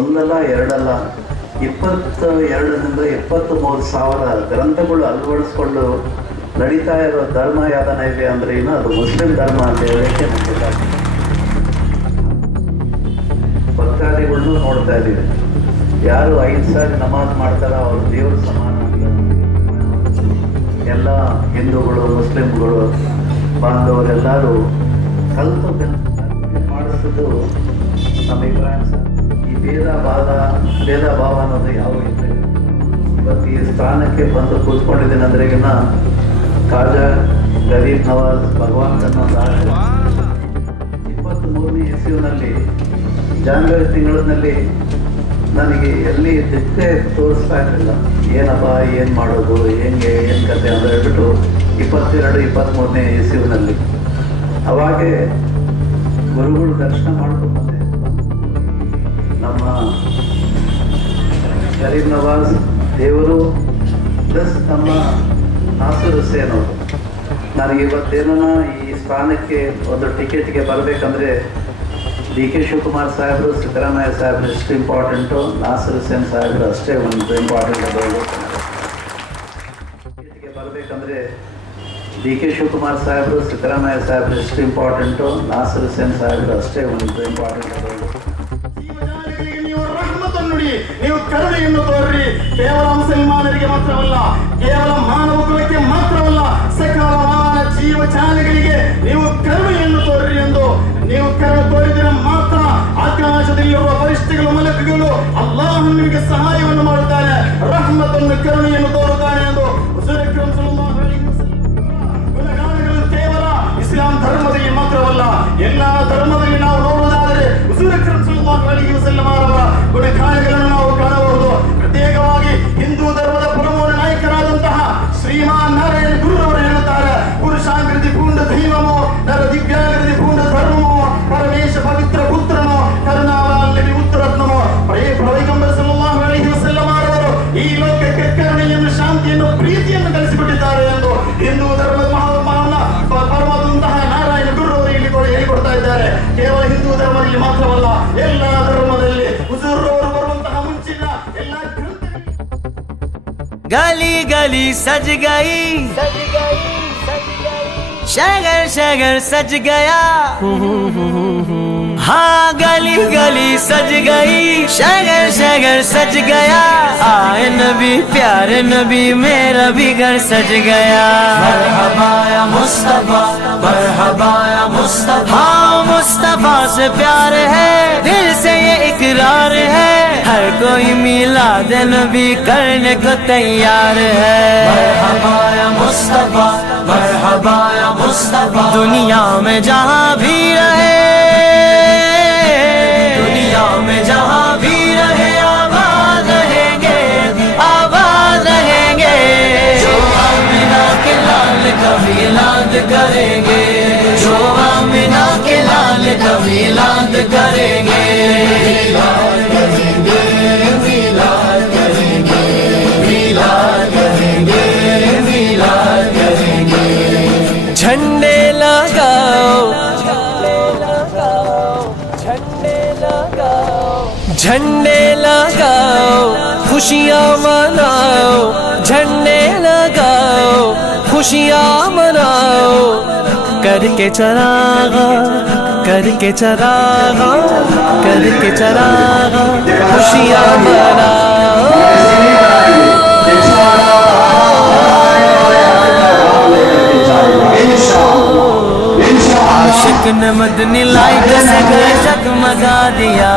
ಒಂದಲ್ಲ ಎರಡಲ್ಲ 22ರಿಂದ 23,000 ಗ್ರಂಥಗಳು ಅಳವಡಿಸ್ಕೊಂಡು ನಡೀತಾ ಇರೋ ಧರ್ಮ ಯಾವ್ದನ ಇದೆ ಅಂದರೆ ಇನ್ನು ಅದು ಮುಸ್ಲಿಂ ಧರ್ಮ ಅಂತ ಹೇಳೋಕ್ಕೆ ನಮಗೆ ಭಕ್ತಾದಿಗಳನ್ನೂ ನೋಡ್ತಾ ಇದ್ದೀವಿ. ಯಾರು 5 ಸಾರಿ ನಮಾಜ್ ಮಾಡ್ತಾರ ಅವ್ರ ದೇವ್ರ ಸಮಾನ ಅಂತ ಎಲ್ಲ ಹಿಂದೂಗಳು ಮುಸ್ಲಿಮ್ಗಳು ಬಾಂಧವರೆಲ್ಲರೂ ಕಲ್ತು ಮಾಡಿಸೋದು ನಮ್ಮ ಇಬ್ರಾಹಿಂ ಸರ್. ಈ ಭೇದ ಭಾವ ಅನ್ನೋದು ಯಾವ ಇಲ್ಲ. ಇವತ್ತು ಈ ಸ್ಥಾನಕ್ಕೆ ಬಂದು ಕೂತ್ಕೊಂಡಿದ್ದೀನಿ ಅಂದ್ರೆ ಖಾಜಾ ಗರೀಬ್ ನವಾಜ್ ಭಗವಂತನ 23ನೇ ಇಸ್ವಿನಲ್ಲಿ ಜಾನ್ವರಿ ತಿಂಗಳಿನಲ್ಲಿ ನನಗೆ ಎಲ್ಲಿ ದಿಕ್ಕೇ ತೋರಿಸ್ತಾ ಇರಲಿಲ್ಲ. ಏನಪ್ಪ ಏನು ಮಾಡೋದು, ಹೆಂಗೆ ಏನು ಕತೆ ಅಂತ ಹೇಳ್ಬಿಟ್ಟು 22-23ನೇ ಇಸ್ವಿನಲ್ಲಿ ಅವಾಗೇ ಗುರುಗಳು ದರ್ಶನ ಮಾಡ್ಕೊಂಡು ಬಂದೆ. ನಮ್ಮ ಗರೀಬ್ ನವಾಜ್ ದೇವರು ಪ್ಲಸ್ ನಮ್ಮ ನಾಸೀರ್ ಹುಸೇನ್ ಅವರು. ನನಗೆ ಇವತ್ತೇನೋ ಈ ಸ್ಥಾನಕ್ಕೆ ಒಂದು ಟಿಕೆಟ್ಗೆ ಬರಬೇಕಂದ್ರೆ DK ಶಿವಕುಮಾರ್ ಸಾಹೇಬರು, ಸಿದ್ದರಾಮಯ್ಯ ಸಾಹೇಬರು ಎಷ್ಟು ಇಂಪಾರ್ಟೆಂಟು, ನಾಸೀರ್ ಹುಸೇನ್ ಸಾಹೇಬರು ಅಷ್ಟೇ ಒಂದು ಇಂಪಾರ್ಟೆಂಟ್ ಅದೊಂದು ಟಿಕೆಟ್ಗೆ ಬರಬೇಕಂದ್ರೆ DK ಶಿವಕುಮಾರ್ ಸಾಹೇಬರು, ಸಿದ್ದರಾಮಯ್ಯ ಸಾಹೇಬರು ಎಷ್ಟು ಇಂಪಾರ್ಟೆಂಟು, ನಾಸೀರ್ ಹುಸೇನ್ ಸಾಹೇಬರು ಅಷ್ಟೇ ಒಂದು ಇಂಪಾರ್ಟೆಂಟ್ ಅದೊಂದು. ನೀವು ಕರುಣೆಯನ್ನು ತೋರ್ರಿ. ಕೇವಲ ಮುಸಲ್ಮಾನರಿಗೆ ಮಾತ್ರವಲ್ಲ, ಕೇವಲ ಮಾನವ ಕುಲಕ್ಕೆ ಮಾತ್ರವಲ್ಲ, ಸಕಲ ಮಾನವ ಜೀವಜಾಲಗಳಿಗೆ ನೀವು ಕರುಣೆಯನ್ನು ತೋರ್ರಿ ಎಂದು ನೀವು ಕರುಣೆ ತೋರಿದರೆ ಮಾತ್ರ ಆಕಾಶದಲ್ಲಿರುವ ಪರಿಷ್ಠಗಳು ಮಲಕಗಳು ಅಲ್ಲಾಹ್ ನಿಮಗೆ ಸಹಾಯವನ್ನು ಮಾಡುತ್ತಾನೆ, ರಹಮತನ್ನು ಕರುಣೆಯನ್ನು ತೋರುತ್ತಾನೆ ಎಂದು ಹುಜೂರ್ ಅಕ್ರಮ್ ಸಲ್ಲಲ್ಲಾಹು ಅಲೈಹಿ ವಸಲ್ಲಂ. ಗುಣಗಾನಗಳು ಕೇವಲ ಇಸ್ಲಾಂ ಧರ್ಮದಲ್ಲಿ ಮಾತ್ರವಲ್ಲ, ಎಲ್ಲಾ ಧರ್ಮದಲ್ಲಿ ನಾವು ನೋಡುವುದಾದರೆ ಹುಜೂರ್ ಅಕ್ರಮ್ ಸಲ್ಲಲ್ಲಾಹು ಅಲೈಹಿ ವಸಲ್ಲಂ ಅವರ ಗುಣಗಾನಗಳನ್ನು ನಾವು ಕಾಣಬಹುದು. ಪ್ರತ್ಯೇಕವಾಗಿ ಹಿಂದೂ ಧರ್ಮದ ಪ್ರಮುಖ ನಾಯಕರಾದಂತಹ ಶ್ರೀಮಾನ್ ನಾರಾಯಣ ಗುರುರವರು ಹೇಳುತ್ತಾರೆ, ಪುರುಷಾಂಗೃತಿ ಪೂರ್ಣ ದೈವಮೋ ನರ ದಿವ್ಯಾಂಗೃತಿ ಪೂರ್ಣ ಧರ್ಮಮೋ ಪರಮೇಶ ಪವಿತ್ರ ಪುತ್ರನೋ ಕರುಣಾವಲ್ಲಭಿ ಉತ್ತರತ್ನಮೋ. ಪೈಗಂಬರ್ ಸಲ್ಲಲ್ಲಾಹು ಅಲೈಹಿ ವಸಲ್ಲಂ ಅವರು ಈ ಲೋಕಕ್ಕೆ ಕರುಣೆಯನ್ನು, ಶಾಂತಿಯನ್ನು, ಪ್ರೀತಿಯನ್ನು ಕಲಿಸಿಬಿಟ್ಟಿದ್ದಾರೆ ಎಂದು ಹಿಂದೂ ಧರ್ಮದ ಪರಮಾದಂತಹ ನಾರಾಯಣ ಗುರುರವರು ಇಲ್ಲಿ ಹೇಳಿಕೊಡ್ತಾ ಇದ್ದಾರೆ. ಕೇವಲ ಹಿಂದೂ ಧರ್ಮದಲ್ಲಿ ಮಾತ್ರವಲ್ಲ, ಎಲ್ಲ ಧರ್ಮದಲ್ಲಿ ಹುಜೂರ್ ಅವರು ಬರುವಂತಹ ಮುಂಚಿನ ಎಲ್ಲ गली गली सज गई, शगर शगर सज गया, हाँ गली गली सज गई, शगर शगर सज गया, आए नबी प्यारे नबी मेरा भी घर सज गया। मरहबा या मुस्तफा, मरहबा या मुस्तफा, हाँ मुस्तफा से प्यार है, दिल से ये इकरार है, हर कोई मिलाद नबी करने को तैयार है। मरहबा या मुस्तफा, मरहबा या मुस्तफा, दुनिया में जहाँ भी रहे, दुनिया में जहाँ भी रहे, आबाद रहेंगे, आबाद रहेंगे, जो आमिना के लाल का मिलाद करेंगे, जो आमिना के लाल का मिलाद करेंगे, मिलाद करेंगे, मिलाद करेंगे, मिलाद करेंगे, मिलाद करेंगे। झंडे लगाओ, झंडे लगाओ, खुशियाँ मनाओ, झंडे लगाओ, खुशियाँ मनाओ, करके चरागा, करके चरागा, करके चरागा, खुशियाँ मनाओ। आशिक ने मदनी लाइट से जगमगा दिया,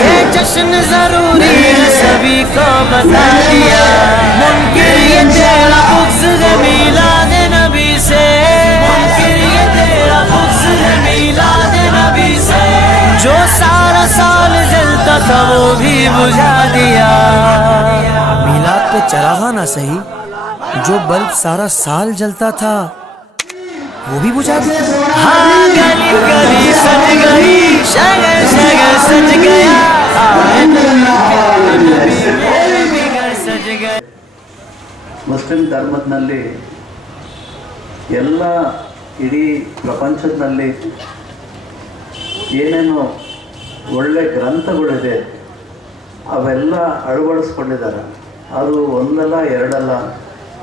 ये जश्न जरूरी है सभी को बता दिया, मुनकिर ये तेरा बुग़्ज़ है मिलाद नबी से, मुनकिर ये तेरा बुग़्ज़ है मिलाद नबी से, जो सारा साल जलता था वो भी बुझा दिया। मिलाद पे चरागा ना सही, जो बल्ब सारा साल जलता था वो भी बुझा दिया। हाँ गली गली सज गई, शगर शगर सज गया, सज गया। ಮುಸ್ಲಿಂ ಧರ್ಮದಲ್ಲಿ ಎಲ್ಲ ಇಡೀ ಪ್ರಪಂಚದಲ್ಲಿ ಏನೇನು ಒಳ್ಳೆ ಗ್ರಂಥಗಳಿದೆ ಅವೆಲ್ಲ ಅಳವಡಿಸ್ಕೊಂಡಿದ್ದಾರೆ. ಅದು ಒಂದಲ್ಲ ಎರಡಲ್ಲ,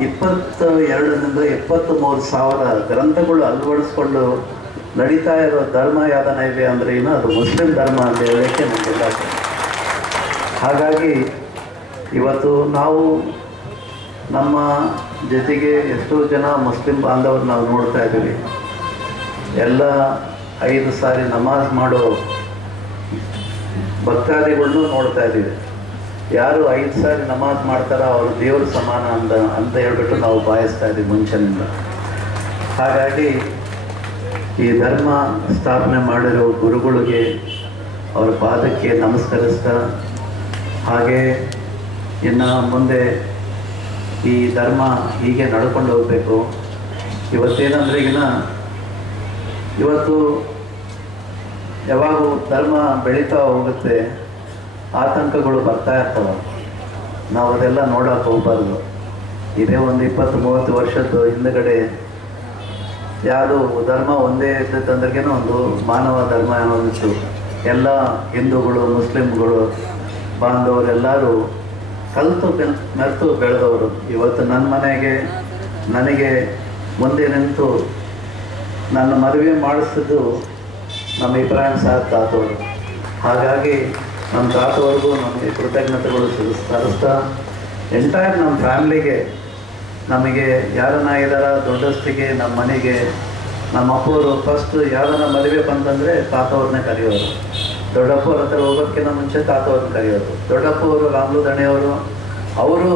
22ರಿಂದ 23,000 ಗ್ರಂಥಗಳು ಅಳವಡಿಸ್ಕೊಂಡು ನಡೀತಾ ಇರೋ ಧರ್ಮ ಯಾವ್ದನ ಇದೆ ಅಂದರೆ ಇನ್ನು ಅದು ಮುಸ್ಲಿಂ ಧರ್ಮ ಅಂತ ಹೇಳೋಕ್ಕೆ ನಮಗೆಲ್ಲ. ಹಾಗಾಗಿ ಇವತ್ತು ನಾವು ನಮ್ಮ ಜೊತೆಗೆ ಎಷ್ಟೋ ಜನ ಮುಸ್ಲಿಂ ಬಾಂಧವರು ನಾವು ನೋಡ್ತಾ ಇದ್ದೀವಿ. ಎಲ್ಲ 5 ಸಾರಿ ನಮಾಜ್ ಮಾಡೋ ಭಕ್ತಾದಿಗಳನ್ನೂ ನೋಡ್ತಾ ಇದ್ದೀವಿ. ಯಾರು 5 ಸಾರಿ ನಮಾಜ್ ಮಾಡ್ತಾರ ಅವರು ದೇವ್ರ ಸಮಾನ ಅಂತ ಹೇಳ್ಬಿಟ್ಟು ನಾವು ಭಾವಿಸ್ತಾ ಇದ್ದೀವಿ ಮುಂಚಿನಿಂದ. ಹಾಗಾಗಿ ಈ ಧರ್ಮ ಸ್ಥಾಪನೆ ಮಾಡಿರೋ ಗುರುಗಳಿಗೆ ಅವರ ಪಾದಕ್ಕೆ ನಮಸ್ಕರಿಸ್ತಾ, ಹಾಗೆ ಇನ್ನು ಮುಂದೆ ಈ ಧರ್ಮ ಹೀಗೆ ನಡ್ಕೊಂಡು ಹೋಗಬೇಕು. ಇವತ್ತೇನಂದ್ರೆ ಇವತ್ತು ಯಾವಾಗ ಧರ್ಮ ಬೆಳೀತಾ ಹೋಗುತ್ತೆ ಆತಂಕಗಳು ಬರ್ತಾ ಇರ್ತವೆ. ನಾವು ಅದೆಲ್ಲ ನೋಡೋಕೆ ಹೋಗ್ಬಾರ್ದು. ಇದೇ ಒಂದು 20-30 ವರ್ಷದ ಹಿಂದುಗಡೆ ಯಾವುದು ಧರ್ಮ ಒಂದೇ ಇದ್ದತ್ತಂದ್ರಿಗೇನೋ ಒಂದು ಮಾನವ ಧರ್ಮ ಅನ್ನೋದಿತ್ತು. ಎಲ್ಲ ಹಿಂದೂಗಳು ಮುಸ್ಲಿಮ್ಗಳು ಬಾಂಧವರೆಲ್ಲರೂ ಕಲಿತು ಮೆರೆತು ಬೆಳೆದವರು. ಇವತ್ತು ನನಗೆ ಮುಂದೆ ನಿಂತು ನನ್ನ ಮದುವೆ ಮಾಡಿಸಿದ್ದು ನಮ್ಮ ಇಬ್ರಾಹಿಂ ಸಾಹೇಬ್ ತಾತವರು. ಹಾಗಾಗಿ ನಮ್ಮ ತಾತವ್ರಿಗೂ ನಮಗೆ ಕೃತಜ್ಞತೆಗಳು ಸಲ್ಲಿಸ್ತಾ ಎಂಟೈರ್ ನಮ್ಮ ಫ್ಯಾಮ್ಲಿಗೆ, ನಮಗೆ ಯಾರನ್ನ ಇದ್ದಾರ ದೊಡ್ಡಸ್ತಿಗೆ ನಮ್ಮ ಮನೆಗೆ ನಮ್ಮ ಅಪ್ಪವರು ಫಸ್ಟ್ ಯಾರನ್ನ ಮದುವೆ ಬಂತಂದರೆ ತಾತವ್ರನ್ನೇ ಕರೆಯೋರು. ದೊಡ್ಡಪ್ಪವ್ರ ಹತ್ರ ಹೋಗೋಕ್ಕಿಂತ ಮುಂಚೆ ತಾತವ್ರನ್ನ ಕರೆಯೋರು. ದೊಡ್ಡಪ್ಪವರು ರಾಮ್ಲು ದಣಿಯವರು, ಅವರು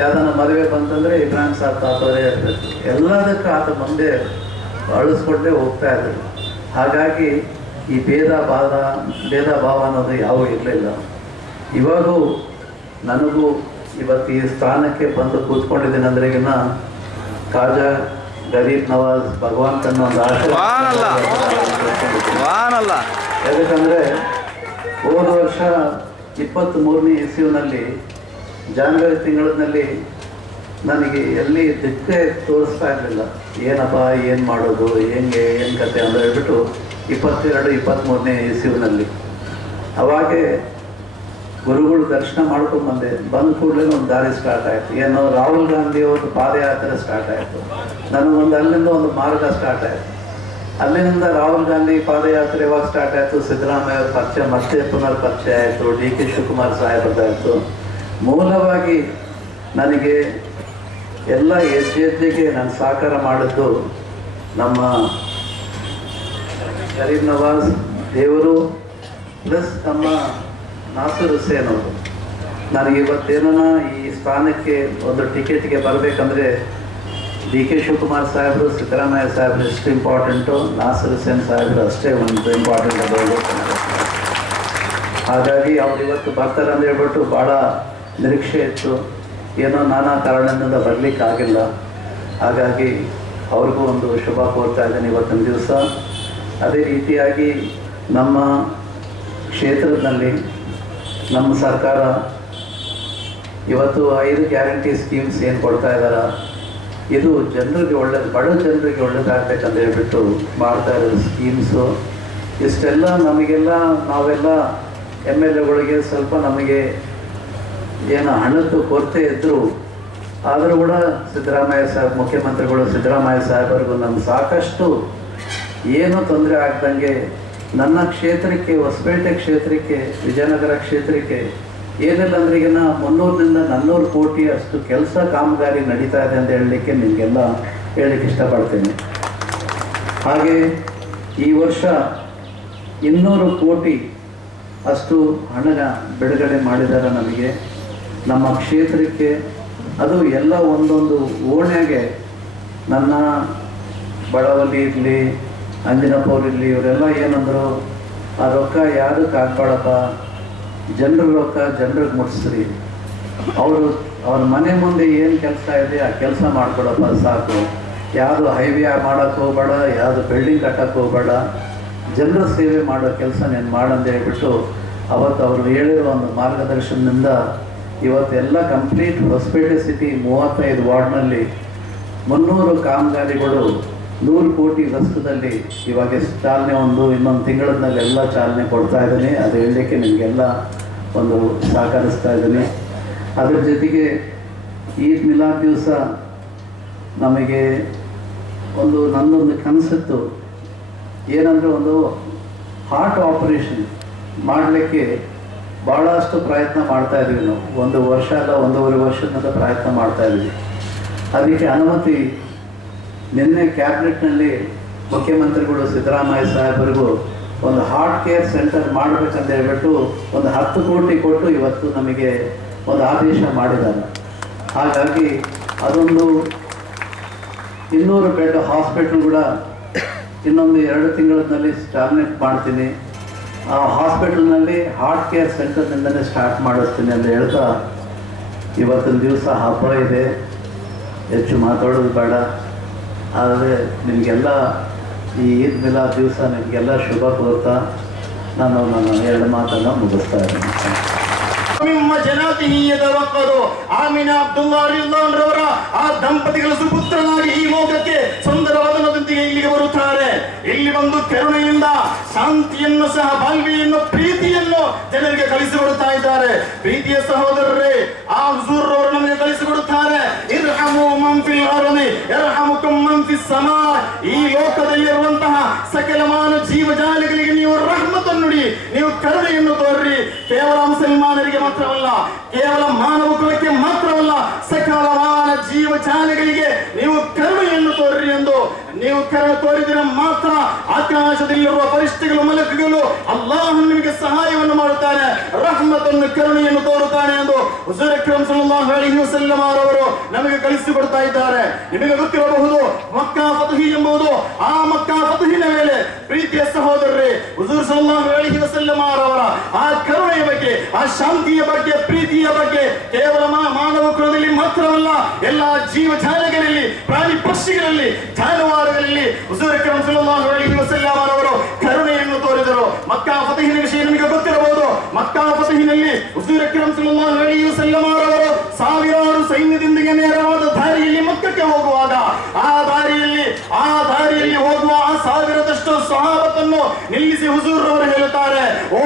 ಯಾವ್ದನ್ನ ಮದುವೆ ಬಂತಂದರೆ ಇಬ್ರಾಹಿಂ ಸಾಹೇಬ್ ತಾತವರೇ ಇರಬೇಕು. ಎಲ್ಲದಕ್ಕೂ ಆತ ಮುಂದೆ ಅಳಿಸ್ಕೊಂಡೇ ಹೋಗ್ತಾ ಇದ್ರು. ಹಾಗಾಗಿ ಈ ಭೇದ ಭಾವ ಅನ್ನೋದು ಯಾವೂ ಇರಲಿಲ್ಲ. ಇವಾಗೂ ನನಗೂ ಇವತ್ತು ಈ ಸ್ಥಾನಕ್ಕೆ ಬಂದು ಕೂತ್ಕೊಂಡಿದ್ದೀನಿ ಅಂದ್ರೆ ಖಾಜಾ ಗರೀಬ್ ನವಾಜ್ ಭಗವಂತನ ಒಂದು ಯಾಕಂದರೆ ಹೋದ ವರ್ಷ 23ನೇ ಇಸ್ವಿನಲ್ಲಿ ಜಾನ್ವರಿ ತಿಂಗಳಿನಲ್ಲಿ ನನಗೆ ಎಲ್ಲಿ ದಿಕ್ಕೇ ತೋರಿಸ್ತಾ ಇರಲಿಲ್ಲ. ಏನಪ್ಪ ಏನು ಮಾಡೋದು, ಏನು ಕತೆ ಅಂತ ಹೇಳ್ಬಿಟ್ಟು 22-23ನೇ ಇಸ್ವಿನಲ್ಲಿ ಅವಾಗೆ ಗುರುಗಳು ದರ್ಶನ ಮಾಡ್ಕೊಂಡು ಬಂದ ಕೂಡಲೇ ಒಂದು ದಾರಿ ಸ್ಟಾರ್ಟ್ ಆಯಿತು. ಏನೋ ರಾಹುಲ್ ಗಾಂಧಿ ಅವ್ರದ್ದು ಪಾದಯಾತ್ರೆ ಸ್ಟಾರ್ಟ್ ಆಯಿತು. ನನಗೊಂದು ಅಲ್ಲಿಂದ ಒಂದು ಮಾರ್ಗ ಸ್ಟಾರ್ಟ್ ಆಯಿತು. ಅಲ್ಲಿಂದ ರಾಹುಲ್ ಗಾಂಧಿ ಪಾದಯಾತ್ರೆ ಯಾವಾಗ ಸ್ಟಾರ್ಟ್ ಆಯಿತು, ಸಿದ್ದರಾಮಯ್ಯ ಅವ್ರ ಪರಿಚಯ ಮತ್ತೆ ಪುನರ್ ಪರಿಚಯ ಆಯಿತು, DK ಶಿವಕುಮಾರ್ ಸಾಹೇಬ್ರದ್ದಾಯಿತು. ಮೂಲವಾಗಿ ನನಗೆ ಎಲ್ಲ ಹೆಜ್ಜೆಗೆ ನಾನು ಸಹಕಾರ ಮಾಡಿದ್ದು ನಮ್ಮ ಗರೀಬ್ ನವಾಜ್ ದೇವರು ಪ್ಲಸ್ ನಮ್ಮ ನಾಸರ್ ಹುಸೇನ್ ಅವರು. ನನಗೆ ಇವತ್ತೇನ ಈ ಸ್ಥಾನಕ್ಕೆ ಒಂದು ಟಿಕೆಟ್ಗೆ ಬರಬೇಕಂದ್ರೆ DK ಶಿವಕುಮಾರ್ ಸಾಹೇಬರು, ಸಿದ್ದರಾಮಯ್ಯ ಸಾಹೇಬರು ಎಷ್ಟು ಇಂಪಾರ್ಟೆಂಟು, ನಾಸರ್ ಹುಸೇನ್ ಸಾಹೇಬರು ಅಷ್ಟೇ ಒಂದು ಇಂಪಾರ್ಟೆಂಟ್ ಅದು. ಹಾಗಾಗಿ ಅವ್ರು ಇವತ್ತು ಬರ್ತಾರೆ ಅಂತ ಹೇಳ್ಬಿಟ್ಟು ಭಾಳ ನಿರೀಕ್ಷೆ ಇತ್ತು. ಏನೋ ನಾನಾ ಕಾರಣದಿಂದ ಬರಲಿಕ್ಕಾಗಿಲ್ಲ. ಹಾಗಾಗಿ ಅವ್ರಿಗೂ ಒಂದು ಶುಭ ಕೋರ್ತಾ ಇದ್ದೀನಿ ಇವತ್ತಿನ ದಿವಸ. ಅದೇ ರೀತಿಯಾಗಿ ನಮ್ಮ ಕ್ಷೇತ್ರದಲ್ಲಿ ನಮ್ಮ ಸರ್ಕಾರ ಇವತ್ತು 5 ಗ್ಯಾರಂಟಿ ಸ್ಕೀಮ್ಸ್ ಏನು ಕೊಡ್ತಾ ಇದ್ದಾರ, ಇದು ಜನರಿಗೆ ಒಳ್ಳೇದು, ಬಡ ಜನರಿಗೆ ಒಳ್ಳೇದಾಗಬೇಕಂತ ಹೇಳ್ಬಿಟ್ಟು ಮಾಡ್ತಾ ಇರೋ ಸ್ಕೀಮ್ಸು. ಇಷ್ಟೆಲ್ಲ ನಾವೆಲ್ಲ MLAಗಳಿಗೆ ಸ್ವಲ್ಪ ನಮಗೆ ಏನು ಹಣದ್ದು ಕೊರತೆ ಇದ್ದರೂ ಆದರೂ ಕೂಡ ಸಿದ್ದರಾಮಯ್ಯ ಸಾಹೇಬ್ ಮುಖ್ಯಮಂತ್ರಿಗಳು ಸಿದ್ದರಾಮಯ್ಯ ಸಾಹೇಬರಿಗೂ ನಮ್ಮ ಸಾಕಷ್ಟು ಏನೂ ತೊಂದರೆ ಆಗ್ದಂಗೆ ನನ್ನ ಕ್ಷೇತ್ರಕ್ಕೆ, ಹೊಸಪೇಟೆ ಕ್ಷೇತ್ರಕ್ಕೆ, ವಿಜಯನಗರ ಕ್ಷೇತ್ರಕ್ಕೆ ಏನಿಲ್ಲ ಅಂದ್ರೆ 300ರಿಂದ 400 ಕೋಟಿ ಅಷ್ಟು ಕೆಲಸ ಕಾಮಗಾರಿ ನಡೀತಾ ಇದೆ ಅಂತ ಹೇಳಲಿಕ್ಕೆ ನಿಮಗೆಲ್ಲ ಹೇಳಲಿಕ್ಕೆ ಇಷ್ಟಪಡ್ತೇನೆ. ಹಾಗೆ ಈ ವರ್ಷ 200 ಕೋಟಿ ಅಷ್ಟು ಹಣ ಬಿಡುಗಡೆ ಮಾಡಿದ್ದಾರೆ ನಮಗೆ ನಮ್ಮ ಕ್ಷೇತ್ರಕ್ಕೆ. ಅದು ಎಲ್ಲ ಒಂದೊಂದು ಓಣ್ಯಾಗೆ ನನ್ನ ಬಳವಲ್ಲಿ ಇರಲಿ, ಅಂಜನಪ್ಪ ಅವರಿರಲಿ, ಇವರೆಲ್ಲ ಏನಂದರು, ಆ ರೊಕ್ಕ ಯಾವುದಕ್ಕೆ ಹಾಕ್ಬೇಡಪ್ಪ, ಜನರ ರೊಕ್ಕ ಜನರಿಗೆ ಮುಟ್ಟಿಸ್ರಿ, ಅವ್ರ ಮನೆ ಮುಂದೆ ಏನು ಕೆಲಸ ಇದೆ ಆ ಕೆಲಸ ಮಾಡ್ಕೊಡಪ್ಪ ಸಾಕು, ಯಾವುದು ಹೈವೇ ಮಾಡೋಕ್ಕೆ ಹೋಗಬೇಡ, ಯಾವುದು ಬಿಲ್ಡಿಂಗ್ ಕಟ್ಟಕ್ಕೆ ಹೋಗಬೇಡ, ಜನರ ಸೇವೆ ಮಾಡೋ ಕೆಲಸ ನೀನು ಮಾಡಂತ ಹೇಳ್ಬಿಟ್ಟು ಅವತ್ತು ಅವರು ಹೇಳಿರೋ ಒಂದು ಮಾರ್ಗದರ್ಶನದಿಂದ ಇವತ್ತೆಲ್ಲ ಕಂಪ್ಲೀಟ್ ಹೊಸಪೇಟೆ ಸಿಟಿ 35 ವಾರ್ಡ್ನಲ್ಲಿ 300 ಕಾಮಗಾರಿಗಳು 100 ಕೋಟಿ ವೆಚ್ಚದಲ್ಲಿ ಇವಾಗ ಚಾಲನೆ ಇನ್ನೊಂದು ತಿಂಗಳಲ್ಲಿ ಎಲ್ಲ ಚಾಲನೆ ಕೊಡ್ತಾ ಇದ್ದೀನಿ. ಅದು ಹೇಳಲಿಕ್ಕೆ ನಿಮಗೆಲ್ಲ ಒಂದು ಸಹಕರಿಸ್ತಾ ಇದ್ದೀನಿ. ಅದರ ಜೊತೆಗೆ ಈದ್ ಮಿಲಾದ್ ದಿವಸ ನಮಗೆ ನನ್ನೊಂದು ಕನಸಿತ್ತು, ಏನಂದರೆ ಒಂದು ಹಾರ್ಟ್ ಆಪರೇಷನ್ ಮಾಡಲಿಕ್ಕೆ ಭಾಳಷ್ಟು ಪ್ರಯತ್ನ ಮಾಡ್ತಾ ಇದ್ವಿ ನಾವು. 1 ವರ್ಷ ಅಲ್ಲ 1.5 ವರ್ಷದಿಂದ ಪ್ರಯತ್ನ ಮಾಡ್ತಾ ಇದ್ವಿ. ಅದಕ್ಕೆ ಅನುಮತಿ ನಿನ್ನೆ ಕ್ಯಾಬಿನೆಟ್ನಲ್ಲಿ ಮುಖ್ಯಮಂತ್ರಿಗಳು ಸಿದ್ದರಾಮಯ್ಯ ಸಾಹೇಬರಿಗೂ ಒಂದು ಹಾರ್ಟ್ ಕೇರ್ ಸೆಂಟರ್ ಮಾಡಬೇಕಂತ ಹೇಳ್ಬಿಟ್ಟು 10 ಕೋಟಿ ಕೊಟ್ಟು ಇವತ್ತು ನಮಗೆ ಒಂದು ಆದೇಶ ಮಾಡಿದ್ದಾರೆ. ಹಾಗಾಗಿ ಅದೊಂದು 200 ಬೆಡ್ ಹಾಸ್ಪಿಟಲ್ ಕೂಡ ಇನ್ನೊಂದು 2 ತಿಂಗಳಲ್ಲಿ ಸ್ಟಾರ್ನೆಟ್ ಮಾಡ್ತೀನಿ. ಆ ಹಾಸ್ಪಿಟಲ್ನಲ್ಲಿ ಹಾರ್ಟ್ ಕೇರ್ ಸೆಂಟರ್ನಿಂದಲೇ ಸ್ಟಾರ್ಟ್ ಮಾಡಿಸ್ತೀನಿ ಅಂತ ಹೇಳ್ತಾ, ಇವತ್ತಿನ ದಿವಸ ಹಬ್ಬ ಇದೆ, ಹೆಚ್ಚು ಮಾತಾಡೋದು ಬೇಡ. ಆದರೆ ನಿಮಗೆಲ್ಲ ಈ ಈದ್ ಮಿಲಾದ್ ದಿವಸ ನಿಮಗೆಲ್ಲ ಶುಭ ಕೋರ್ತಾ ನಾನು ನನ್ನ 2 ಮಾತನ್ನು ಮುಗಿಸ್ತಾ ಇದ್ದೀನಿ. ಆಮಿನಾ ಅಬ್ದುಲ್ಲಾರವರ ಆ ದಂಪತಿಗಳ ಸುಪುತ್ರನಾಗಿ ಈ ಲೋಕಕ್ಕೆ ಸುಂದರವಾದನೊಂದಿಗೆ ಇಲ್ಲಿಗೆ ಬರುತ್ತಾರೆ. ಇಲ್ಲಿ ಬಂದು ಕರುಣೆಯಿಂದ ಶಾಂತಿಯನ್ನು ಸಹ ಬಾಳ್ವೆಯನ್ನು ಪ್ರೀತಿಯನ್ನು ಜನರಿಗೆ ಕಲಿಸಿಕೊಡುತ್ತಾ ಇದ್ದಾರೆ. ಪ್ರೀತಿಯ ಸಹೋದರರೇ, ಆ ಹುಜೂರ್ ಅವರು ನಮಗೆ ಕಲಿಸಿಕೊಡುತ್ತಾರೆ, ಇರ್ಹಮು ಮನ್ ಫಿಲ್ ಅರ್ದಿ ಯರ್ಹಮುಕುಂ ಮನ್ ಫಿಸ್ ಸಮಾ. ಈ ಲೋಕದಲ್ಲಿರುವಂತಹ ಸಕಲ ಮಾನವ ಜೀವಜಾಲಗಳಿಗೆ ನೀವು ರಹಮತನ್ನು ನುಡಿ, ನೀವು ಕರುಣೆಯನ್ನು ತೋರ್ರಿ. ಕೇವಲ ಮುಸಲ್ಮಾನರಿಗೆ ಮಾತ್ರವಲ್ಲ, ಕೇವಲ ಮಾನವ ಕುಲಕ್ಕೆ ಮಾತ್ರವಲ್ಲ, ಸಕಲ ಮಾನವ ಜೀವಜಾಲಗಳಿಗೆ ನೀವು ಕರುಣೆಯನ್ನು ತೋರ್ರಿ ಎಂದು ನೀವು ಕರುಣೆ ತೋರಿದರೆ ಮಾತ್ರ ಆಕಾಶದಲ್ಲಿರುವ ಪರಿಷ್ಠಗಳು ಮಲಕುಗಳು ಅಲ್ಲಾಹ್ ನಿಮಗೆ ಸಹಾಯವನ್ನು ಮಾಡುತ್ತಾನೆ, ರಹಮತನ್ನು ಕರುಣೆಯನ್ನು ತೋರುತ್ತಾನೆ ಎಂದು ಹುಜೂರ್ ಅಕ್ರಮ್ ಸಲ್ಲಲ್ಲಾಹು ಅಲೈಹಿ ವಸಲ್ಲಂ ಅವರು ನಮಗೆ ಕಲಿಸಿಕೊಡ್ತಾ ಇದ್ದಾರೆ. ನಿಮಗೆ ಗೊತ್ತಿರಬಹುದು, ಮಕ್ಕಾ ಫತಹಿ ಎಂಬುದು, ಆ ಮಕ್ಕಾ ಫತಹಿನ ಮೇಲೆ ಪ್ರೀತಿಯ ಸಹೋದರರೇ, ಹುಜೂರ್ ಸಲ್ಲಲ್ಲಾಹು ಅಲೈಹಿ ವಸಲ್ಲಂ ಅವರ ಆ ಕರುಣೆಯ ಬಗ್ಗೆ, ಆ ಶಾಂತಿಯ ಬಗ್ಗೆ, ಪ್ರೀತಿಯ ಬಗ್ಗೆ ಕೇವಲ ಮಾನವ ಕುಲದಲ್ಲಿ ಮಾತ್ರವಲ್ಲ, ಎಲ್ಲ ಜೀವಜಾಲಗಳಲ್ಲಿ, ಪ್ರಾಣಿ ಪಕ್ಷಿಗಳಲ್ಲಿ, ಜಾನುವಾರುಗಳಲ್ಲಿ ಹುಜೂರ್ ಅಕ್ರಮ್ ಸಲ್ಲಲ್ಲಾಹು ಅಲೈಹಿ ವಸಲ್ಲಂ ಅವರು ಕರುಣೆಯನ್ನು ತೋರಿದರು. ಮಕ್ಕಾ ಫತಹಿನ ವಿಷಯ ನಿಮಗೆ ಗೊತ್ತಿರಬಹುದು. ಮಕ್ಕಾ ಫತಹಿನಲ್ಲಿ ಹುಜೂರ್ ಅಕ್ರಮ್ ಸಲ್ಲಲ್ಲಾಹು ಅಲೈಹಿ ವಸಲ್ಲಂ ಅವರು ಸಾವಿರಾರು ಸೈನ್ಯದೊಂದಿಗೆ ನೇರವಾದ ದಾರಿಯಲ್ಲಿ ಮಕ್ಕಕ್ಕೆ ಹೋಗುವಾಗ ಆ ದಾರಿಯಲ್ಲಿ ಹೋಗುವ ಆ ಸಾವಿರದಷ್ಟು ಸಹಾಬತನ್ನು ನಿಲ್ಲಿಸಿ ಹುಜೂರ್ ಅವರು ಹೇಳುತ್ತಾರೆ, ಓ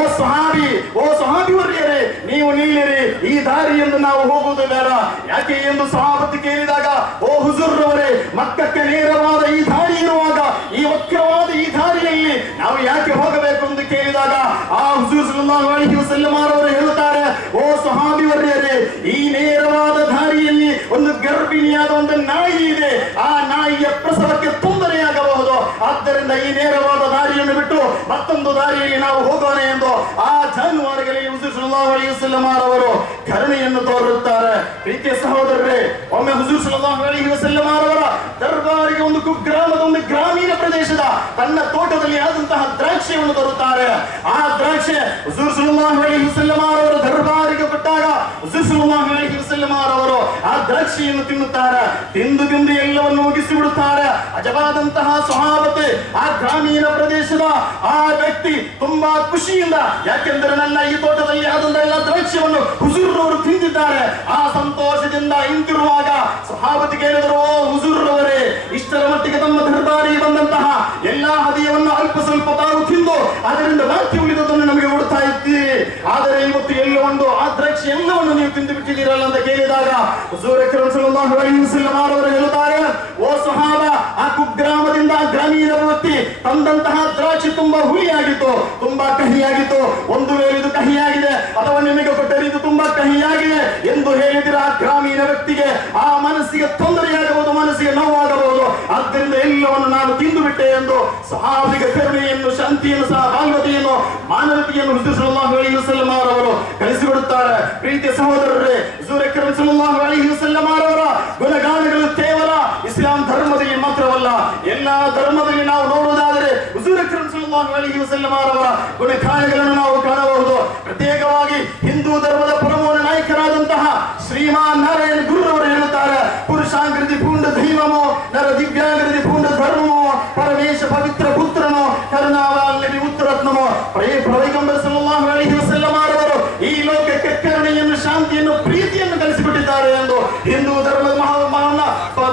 ಸಹಾಬಿ ವರ್ಯರೇ, ನೀವು ನಿಲ್ಲಿರಿ, ಈ ದಾರಿಯಿಂದ ನಾವು ಹೋಗುವುದು ಬೇಡ. ಯಾಕೆ ಎಂದು ಸಹಾಬತ್ತು ಕೇಳಿದಾಗ, ಓ ಹುಜೂರ್ ಅವರೇ, ಮಕ್ಕಕ್ಕೆ ನೇರವಾದ ಈ ದಾರಿ ಇರುವಾಗ ಈ ವಕ್ರವಾದ ಈ ದಾರಿಯಲ್ಲಿ ನಾವು ಯಾಕೆ ಹೋಗಬೇಕು ಎಂದು ಕೇಳಿದಾಗ ಆ ಹುಜೂರ್ ಸಲ್ಲಲ್ಲಾಹು ಅಲೈಹಿ ವಸಲ್ಲಂ ಅವರು ಹೇಳುತ್ತಾರೆ, ಓ ಸಹಾಬಿ ವರ್ಯರೇ, ಈ ನೇರವಾದ ದಾರಿಯಲ್ಲಿ ಒಂದು ಗರ್ಭಿಣಿಯಾದ ಒಂದು ನಾಯಿ ಇದೆ, ಆ ನಾಯಿಯ ಪ್ರಸವಕ್ಕೆ ತೊಂದರೆಯಾಗಬಹುದು. ಆದ್ದರಿಂದ ಈ ನೇರವಾದ ದಾರಿಯನ್ನು ಬಿಟ್ಟು ಮತ್ತೊಂದು ದಾರಿಯಲ್ಲಿ ನಾವು ಹೋಗೋಣ ಎಂದು ಆ ಜಾನುವಾರುಗಳಿಗೆ ಹುಜೂರ್ ಸಲ್ಲಲ್ಲಾಹು ಅಲೈಹಿ ವಸಲ್ಲಂ ಅವರು ಕರುಣೆಯನ್ನು ತೋರುತ್ತಾರೆ. ಪ್ರೀತಿಯ ಸಹೋದರರೇ, ಒಮ್ಮೆ ಹುಜೂರ್ ಸಲ್ಲಲ್ಲಾಹು ಅಲೈಹಿ ವಸಲ್ಲಂ ಅವರ ದರ್ಬಾರಿಗೆ ಒಂದು ಕುಗ್ರಾಮದ ಒಂದು ಗ್ರಾಮೀಣ ಪ್ರದೇಶದ ತನ್ನ ತೋಟದಲ್ಲಿ ಆದಂತಹ ದ್ರಾಕ್ಷಿಯನ್ನು ತರುತ್ತಾರೆ. ಆ ದ್ರಾಕ್ಷಿ ಹುಜೂರ್ ಸಲ್ಲಲ್ಲಾಹು ಅಲೈಹಿ ವಸಲ್ಲಂ ಅವರ ದರ್ಬಾರಿಗೆ ಕೊಟ್ಟಾಗ ಹುಜೂರ್ ಸಲ್ಲಲ್ಲಾಹು ಅಲೈಹಿ ವಸಲ್ಲಂ ಅವರು ಆ ದ್ರಾಕ್ಷಿಯನ್ನು ತಿನ್ನುತ್ತಾರೆ. ತಿಂದು ಎಲ್ಲವನ್ನು ಮುಗಿಸಿ ಬಿಡುತ್ತಾರೆ. ಅಜಬಾದಂತಹ ಸಹಾಬತೆ, ಆ ಗ್ರಾಮೀಣ ಪ್ರದೇಶದ ಆ ವ್ಯಕ್ತಿ ತುಂಬಾ ಖುಷಿಯಿಂದ, ಯಾಕೆಂದರೆ ನನ್ನ ಈ ತೋಟದಲ್ಲಿ ಆದಂತಹ ಎಲ್ಲ ದ್ರಾಕ್ಷಿಯನ್ನು ಹುಜೂರ್ ಅವರು ತಿಂದಿದ್ದಾರೆ. ಆ ಸಂತೋಷದಿಂದ ಹಿಂತಿರುವಾಗ ಸಹಾಬತಿ ಕೇಳಿದರು, ಓ ಹುಜೂರ್ ಅವರೇ, ಇಷ್ಟರ ಮಟ್ಟಿಗೆ ತಮ್ಮ ದರ್ಬಾರಿಗೆ ಬಂದಂತಹ ಎಲ್ಲಾ ಹದಿಯವನ್ನು ಅಲ್ಪ ಸ್ವಲ್ಪ ತಾವು ತಿಂದು ಅದರಿಂದ ಬಾಕಿ ಉಳಿದದನ್ನು ನಮಗೆ ಕೊಡ್ತಾ ಇದ್ದೀರಿ, ಆದರೆ ಇವತ್ತು ಎಲ್ಲವೊಂದು ಆ ದ್ರಾಕ್ಷಿ ಎಲ್ಲವನ್ನು ನೀವು ತಿಂದು ಬಿಟ್ಟಿದ್ದೀರಲ್ಲ ಅಂತ ಕೇಳಿದಾಗ ಹುಜೂರ್ ಅಕ್ರಮ್ ಸಲ್ಲಲ್ಲಾಹು ಅಲೈಹಿ ವಸಲ್ಲಂ ಅವರು ಹೇಳುತ್ತಾರೆ, ಓ ಸಹಾಬ, ಆ ಕುಗ್ರಾಮದಿಂದ ಗ್ರಾಮೀಣ ವ್ಯಕ್ತಿ ತಂದಂತಹ ದ್ರಾಕ್ಷಿ ತುಂಬಾ ಹುಳಿಯಾಗಿತ್ತು, ತುಂಬಾ ಕಹಿಯಾಗಿತ್ತು. ಒಂದು ವೇಳೆ ಇದು ಕಹಿಯಾಗಿದೆ ಅಥವಾ ನಿಮಗೆ ಕೊಟ್ಟರೆ ಇದು ತುಂಬಾ ಕಹಿಯಾಗಿದೆ ಎಂದು ಹೇಳಿದರೆ ಆ ಗ್ರಾಮೀಣ ವ್ಯಕ್ತಿಗೆ ಆ ಮನಸ್ಸಿಗೆ ತೊಂದರೆಯಾಗಬಹುದು, ಮನಸ್ಸಿಗೆ ನೋವಾಗಬಹುದು. ಆದ್ದರಿಂದ ಎಲ್ಲವನ್ನು ನಾನು ತಿಂದು ಬಿಟ್ಟೆ ಎಂದು ಸಹಾಬಿಗ ಕರುಣೆಯನ್ನು, ಶಾಂತಿಯನ್ನು ಸಹ ಬಾಲ್ವತೆಯನ್ನು, ಮಾನವತೆಯನ್ನು ಹುಜೂರ್ ಸಲ್ಲಲ್ಲಾಹು ಅಲೈಹಿ ವಸಲ್ಲಂ ಅವರು ಕಲಿಸಿಕೊಡುತ್ತಾರೆ. ಪ್ರೀತಿಯ ಸಹೋದರರೇ, ಹುಜೂರ್ ಅಕ್ರಮ್ ಸಲ್ಲಲ್ಲಾಹು ಅಲೈಹಿ ವಸಲ್ಲಂ ಅವರ ಗುಣಗಾನಗಳು ಕೇವಲ ಇಸ್ಲಾಂ ಧರ್ಮದಲ್ಲಿ ಮಾತ್ರವಲ್ಲ, ಎಲ್ಲಾ ಧರ್ಮದಲ್ಲಿ ನಾವು ನೋಡುವುದಾದರೆ ಹುಜೂರ್ ಅಕ್ರಮ್ ಸಲ್ಲಲ್ಲಾಹು ಅಲೈಹಿ ವಸಲ್ಲಂ ಅವರ ಗುಣಗಾನಗಳನ್ನು ನಾವು ಕಾಣಬಹುದು. ಪ್ರತ್ಯೇಕವಾಗಿ ಹಿಂದೂ ಧರ್ಮದ ಪ್ರಮುಖ ನಾಯಕರಾದಂತಹ ಶ್ರೀಮಾನ್ ನಾರಾಯಣ ಗುರುರವರು ಹೇಳುತ್ತಾರೆ, ಪುರುಷಾಂಕೃತಿ ಪೂಂಡ ದೈವಮೋ ನರ ದಿವ್ಯಾಂಕೃತಿ ಪೂಂಡ ಧರ್ಮಮೋ ಪರಮೇಶ ಪವಿತ್ರ ಪುತ್ರನೋ ಕರುಣಾವಾಲ್ಯವಿ ಉತ್ತರತ್ನಮೋ. ಪೈಗಂಬರ್ ಸಲ್ಲಲ್ಲಾಹು ಅಲೈಹಿ ವಸಲ್ಲಂ ಅವರು ಈ ಲೋಕಕ್ಕೆ ಕರುಣೆಯನ್ನು, ಶಾಂತಿಯನ್ನು, ಪ್ರೀತಿಯನ್ನು ಕಲಿಸಿಕೊಟ್ಟಿದ್ದಾರೆ ಎಂದು ಹಿಂದೂ ಧರ್ಮದ ಮಹಾನ್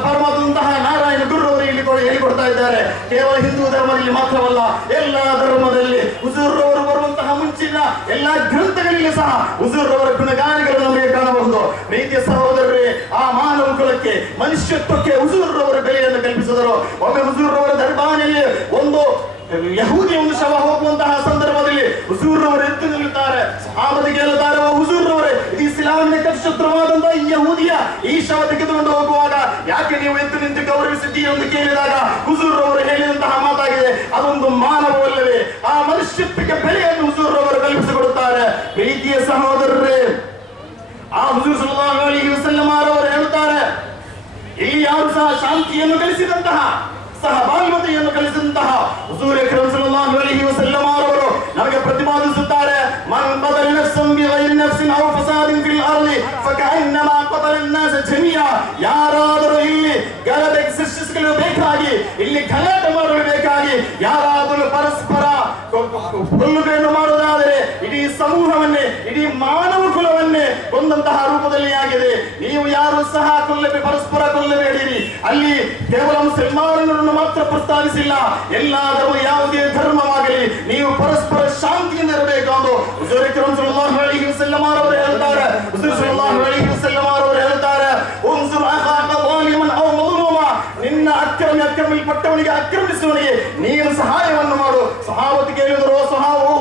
ಪರಮಾದಂತಹ ನಾರಾಯಣ ಗುರುರವರು ಇಲ್ಲಿ ಹೇಳಿಕೊಡ್ತಾರೆ. ತಿಳಿಸಿಕೊಡ್ತಾ ಇದ್ದಾರೆ. ಕೇವಲ ಹಿಂದೂ ಧರ್ಮದಲ್ಲಿ ಮಾತ್ರವಲ್ಲ, ಎಲ್ಲ ಧರ್ಮದಲ್ಲಿ ಹುಜೂರ್ ಅವರು ಬರುವಂತಹ ಮುಂಚಿನ ಎಲ್ಲ ಗ್ರಂಥಗಳಲ್ಲಿ ಸಹ ಹುಜೂರ್ ಅವರ ಗುಣಗಾನಗಳು ನಮಗೆ ಕಾಣಬಹುದು. ಪ್ರೀತಿಯ ಸಹೋದರರೇ, ಆ ಮಾನವ ಕುಲಕ್ಕೆ, ಮನುಷ್ಯತ್ವಕ್ಕೆ ಹುಜೂರ್ ಅವರ ಬೆಲೆಯನ್ನು ಕಲ್ಪಿಸಿದರು. ಒಮ್ಮೆ ಹುಜೂರ್ ಅವರ ದರ್ಬಾರಿಯಲ್ಲಿ ಒಂದು ಯಹೂದಿ ಒಂದು ಶವ ಹೋಗುವಂತಹ ಸಂದರ್ಭದಲ್ಲಿ ಹುಜೂರ್ ಅವರು ಎದ್ದು ನಿಲ್ಲುತ್ತಾರೆ. ಸಹಾಬತಿಗೆ ಹೇಳುತ್ತಾರೆ, ಹುಜೂರ್ ಅವರೇ, ಇದು ಇಸ್ಲಾಮಿನ ಶತ್ರುವಾದಂತಹ ಈ ಯಹೂದಿಯ ಈ ಶವ ತೆಗೆದುಕೊಂಡು ಹೋಗುವಾಗ ಯಾಕೆ ನೀವು ಎದ್ದು ನಿಂತು ಗೌರವಿಸಿದ್ದೀರಿ ಎಂದು ಕೇಳಿದಾಗ ಹುಜೂರ್ ಅವರು ಹೇಳಿದಂತಹ ಮಾತಾಗಿದೆ, ಅದೊಂದು ಮಾನವವಲ್ಲವೇ? ಆ ಮನುಷ್ಯತ್ವಕ್ಕೆ ಬೆಲೆಯನ್ನು ಹುಜೂರ್ ಅವರು ಕಲ್ಪಿಸಿಕೊಡುತ್ತಾರೆ. ಪ್ರೀತಿಯ ಸಹೋದರರೇ, ಆ ಹುಜೂರ್ ಸಲ್ಲಲ್ಲಾಹು ಅಲೈಹಿ ವಸಲ್ಲಂ ಅವರು ಹೇಳುತ್ತಾರೆ, ಇಲ್ಲಿ ಯಾರು ಸಹ ಶಾಂತಿಯನ್ನು ಕಲಿಸಿದಂತಹ, ಸಹಬಾಳ್ವತೆಯನ್ನು ಕಲಿಸಿದಂತಹ ಹುಜೂರ್ ಅಕ್ರಮ್ ಸಲ್ಲಲ್ಲಾಹು ಅಲೈಹಿ ವಸಲ್ಲಂ ಅವರು ನಮಗೆ ಪ್ರತಿಪಾದಿಸುತ್ತಾರೆ, ಮನ್ ಬದಲ ನಫ್ಸನ್ ಬಿಗೈರಿ ನಫ್ಸಿನ್ ಔ ಫಸಾದಿನ್ ಫಿಲ್ ಅರ್ಲಿ ಫಕಅನ್ನಮಾ ಕತಲ ಅನ್ನಾಸ ಜಮಿಯಾ. ಯಾರಾದರೂ ಇಲ್ಲಿ ಗಲಭೆ ಸೃಷ್ಟಿಸಲು ಬೇಕಾಗಿ, ಇಲ್ಲಿ ಗಲಾಟೆ ಮಾಡಲು ಬೇಕಾಗಿ ಯಾರಾದರೂ ಪರಸ್ಪರ ಕೊಲ್ಲುಗೆಯನ್ನು ಮಾಡುವುದಾದರೆ ಇಡೀ ಸಮೂಹವನ್ನೇ, ಇಡೀ ಮಾನವ ಕುಲವನ್ನೇ ಕೊಂದಂತಹ ರೂಪದಲ್ಲಿ ಆಗಿದೆ. ನೀವು ಯಾರು ಸಹ ಪರಸ್ಪರ ಕೊಲ್ಲಬೇಡಿರಿ. ಅಲ್ಲಿ ಕೇವಲ ಮುಸಲ್ಮಾನರನ್ನು ಮಾತ್ರ ಪ್ರಸ್ತಾವಿಸಿಲ್ಲ, ಎಲ್ಲಾದರೂ ಯಾವುದೇ ಧರ್ಮವಾಗಲಿ ನೀವು ಪರಸ್ಪರ ಶಾಂತಿಯಿಂದ ಇರಬೇಕು ಎಂದು ಹುಜೂರ್ ಅಕ್ರಮ್ ಸಲ್ಲಲ್ಲಾಹು ಅಲೈಹಿ ವಸಲ್ಲಂ ಅವರು ಹೇಳ್ತಾರೆ. ಹುಜೂರ್ ಸಲ್ಲಲ್ಲಾಹು ಅಲೈಹಿ ವಸಲ್ಲಂ ಅವರು ಹೇಳ್ತಾರೆ, ಉನ್ಸುರ್ ಅಖಾಕ ಝಾಲಿಮನ್ ಔ ಮದ್ಲೂಮಾ, ನಿನ್ನ ಅಕ್ರಮಿಸಲ್ಪಟ್ಟವನಿಗೆ, ಅಕ್ರಮಿಸುವವನಿಗೆ ನೀನು ಸಹಾಯವನ್ನು ಮಾಡು. ಸಹಾಬತಿಗೆ ಹೇಳಿದರು,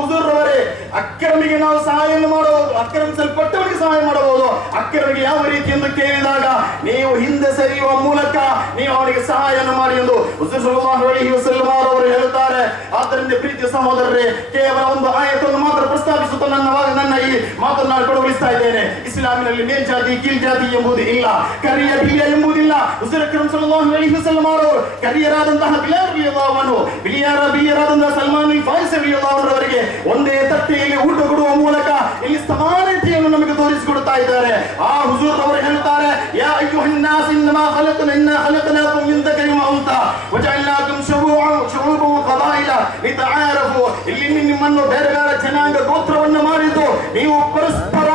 ಹುಜೂರ್ ಅವರೇ, ಅಕ್ರಮಿಗೆ ನಾವು ಸಹಾಯವನ್ನು ಮಾಡಬಹುದು, ಅಕ್ರಮಿಸಲ್ಪಟ್ಟವನಿಗೆ ಸಹಾಯ ಮಾಡಬಹುದು. ಅಕ್ರಮಿಗೆ ಯಾವ ರೀತಿ ಎಂದು ಕೇಳಿದಾಗ, ನೀವು ಹಿಂದೆ ಸರಿಯುವ ಮೂಲಕ ನೀವು ಅವನಿಗೆ ಸಹಾಯವನ್ನು ಮಾಡಿ ಎಂದು ಹುಜೂರ್ ಸಲ್ಲಲ್ಲಾಹು ಅಲೈಹಿ ವಸಲ್ಲಂ ಅವರು ಹೇಳುತ್ತಾರೆ. ಆದ್ದರಿಂದ ಪ್ರೀತಿಯ ಸಹೋದರರೇ, ಕೇವಲ ಒಂದು ಆಯತನ್ನು ಮಾತ್ರ ಪ್ರಸ್ತಾಪಿಸುತ್ತಾ ನನ್ನ ಈ ಮಾತನ್ನು ನಾನು ಕೊಡಗೊಳಿಸ್ತಾ ಇದ್ದೇನೆ. ಇಸ್ಲಾಮಿನಲ್ಲಿ ಮೇಲ್ಜಾತಿ ಕೀಳ್ಜಾತಿ ಎಂಬುದು ಇಲ್ಲ, ಕರಿಯ ಬಿಳಿಯ ಎಂಬುದಿಲ್ಲ. ಹುಜೂರ್ ಅಕ್ರಮ್ ಸಲ್ಲಲ್ಲಾಹು ಅಲೈಹಿ ವಸಲ್ಲಂ ಅವರು ಕರಿಯರಾದಂತಹ ಬಿಲಾಲ್ ರಲಿಯಲ್ಲಾಹು ಅನ್ಹು, ಬಿಳಿಯರಾದಂತಹ ಸಲ್ಮಾನ್ ಅಲ್ ಫಾರಿಸಿ ರಲಿಯಲ್ಲಾಹು ಅನ್ಹು ಅವರಿಗೆ ಒಂದೇ ತಟ್ಟೆಯಲ್ಲಿ ಊಟ ಕೊಡುವ ಮೂಲಕ ಇಲ್ಲಿ ಸಮಾನತೆಯನ್ನು ನಮಗೆ ತೋರಿಸಿಕೊಡುತ್ತಾ ಇದ್ದಾರೆ. ಆ ಹುಜೂರ್ ಅವರು ಹೇಳ್ತಾರೆ, ಯಾ ಅಯ್ಯುಹನ್ ನಾಸ್ ಇನ್ನಮಾ ಖಲಕನಾಕುಂ ಮಿನ್ ದಕರಿನ್ ವ ಉನ್ಸಾ ವಜಅಲ್ನಾಕುಂ ಶುಊಬನ್ ವ क़बाइಲ ಲಿತಆರಫು. ಇಲ್ಲಿ ನಿಮ್ಮನ್ನು ಬೇರೆ ಬೇರೆ ಜನಾಂಗ ಗೋತ್ರವನ್ನು ಮಾಡಿದ್ದು ನೀವು ಪರಸ್ಪರ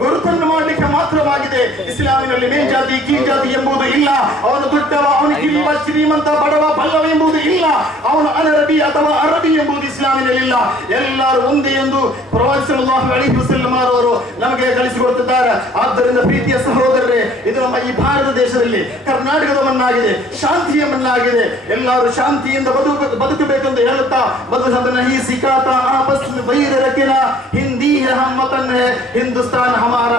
ಗುರುತನ್ನು ಮಾಡಲಿಕ್ಕೆ ಮಾತ್ರವಾಗಿದೆ. ಇಸ್ಲಾಮಿನಲ್ಲಿ ಮೇಲ್ಜಾತಿ ಕೀಳ್ಜಾತಿ ಎಂಬುದು ಇಲ್ಲ. ಅವನು ದೊಡ್ಡವ, ಅವನು ಕಿರಿಯ, ಶ್ರೀಮಂತ, ಬಡವ, ಬಲ್ಲವ ಎಂಬುದು ಇಲ್ಲ. ಅವನು ಅನರಬಿ ಅಥವಾ ಅರಬಿ ಎಂಬುದು ಇಸ್ಲಾಮಿನಲ್ಲಿ ಇಲ್ಲ. ಎಲ್ಲರೂ ಒಂದೇ ಎಂದು ಪ್ರವಾದಿ ಸಲ್ಲಲ್ಲಾಹು ಅಲೈಹಿ ವಸಲ್ಲಂ ಅವರು ನಮಗೆ ಕಲಿಸಿಕೊಡುತ್ತಿದ್ದಾರೆ. ಆದ್ದರಿಂದ ಪ್ರೀತಿಯ ಸಹೋದರರೇ, ಇದು ನಮ್ಮ ಈ ಭಾರತ ದೇಶದಲ್ಲಿ ಕರ್ನಾಟಕದ ಮಣ್ಣಾಗಿದೆ, ಶಾಂತಿಯ ಮಣ್ಣಾಗಿದೆ. ಎಲ್ಲರೂ ಶಾಂತಿಯಿಂದ ಬದುಕಬೇಕೆಂದು ಹೇಳುತ್ತಾ ಬದುಕನ್ನು ही सिखाता आपस में वही रखना हिंदी है हम वतन है हिंदुस्तान हमारा